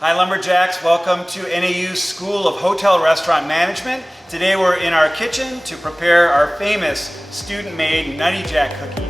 Hi Lumberjacks, welcome to NAU's School of Hotel Restaurant Management. Today we're in our kitchen to prepare our famous student-made Nutty Jack cookies.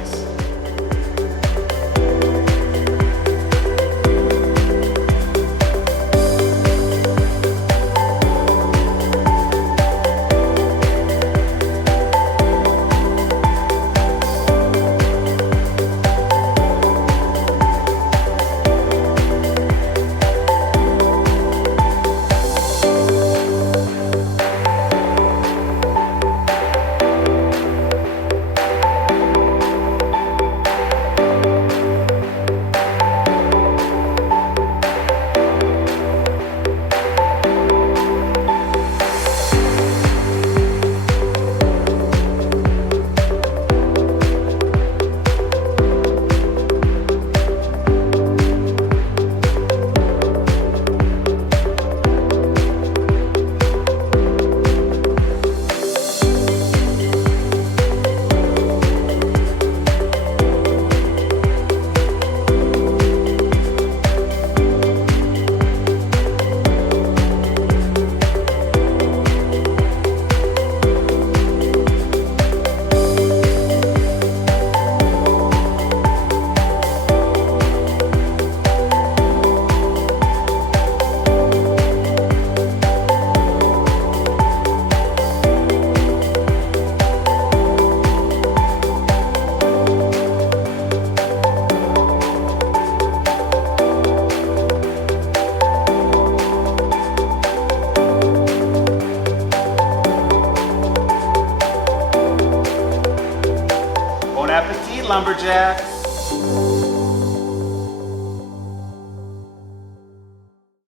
Bon appetit, Lumberjack!